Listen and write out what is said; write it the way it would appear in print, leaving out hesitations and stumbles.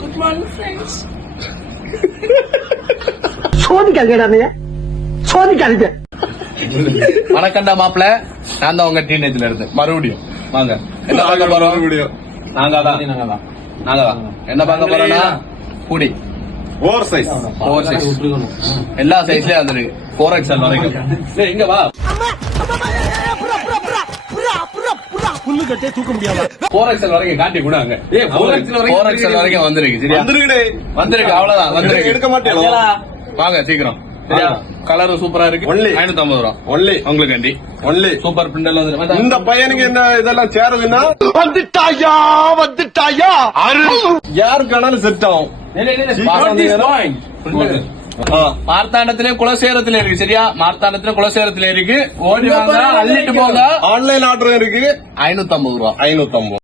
Good morning friends. சோதிக்காதீங்க, சோதிக்காதீங்க. வணக்கம்டா மாப்பிள்ள, நான் தான் உங்க டீனேஜ்ல இருந்து மறுபடியும் வாங்க. என்ன பார்க்க போறோம்? மறுபடியும் நாங்க தான் என்ன பார்க்க போறோம்னா கூடி ஓவர் சைஸ் எல்லா சைஸ்லயும் வந்துருக்கு. 4XL வரைக்கும். இங்க வா. 4XL வரைக்கும் காட்டி கூட அங்க 4XL வரைக்கும் வந்திருக்கு. சரியா வந்திருக்கு, அவ்வளவுதான் வந்திருக்கு. எடுக்க மாட்டேன். வாங்க சீக்கிரம். சரியா கலரும் சூப்பரா இருக்கு. 550 ரூபா ஒன்லி உங்களுக்கு கண்டி ஒன்லி சூப்பர் பிரிண்டல் வந்து. இந்த பையனுக்கு என்ன இதெல்லாம் சேருதுன்னா வந்துட்டாயா யாருக்கானாலும் செட் ஆகும். மார்த்தாண்டத்திலே குலசேரத்திலே இருக்கு. சரியா மார்த்தாண்டத்திலே குலசேரத்திலே இருக்கு. ஓடி வாங்க, அள்ளிட்டு போங்க. ஆன்லைன் ஆர்டர் இருக்கு. 550 ரூபா. 550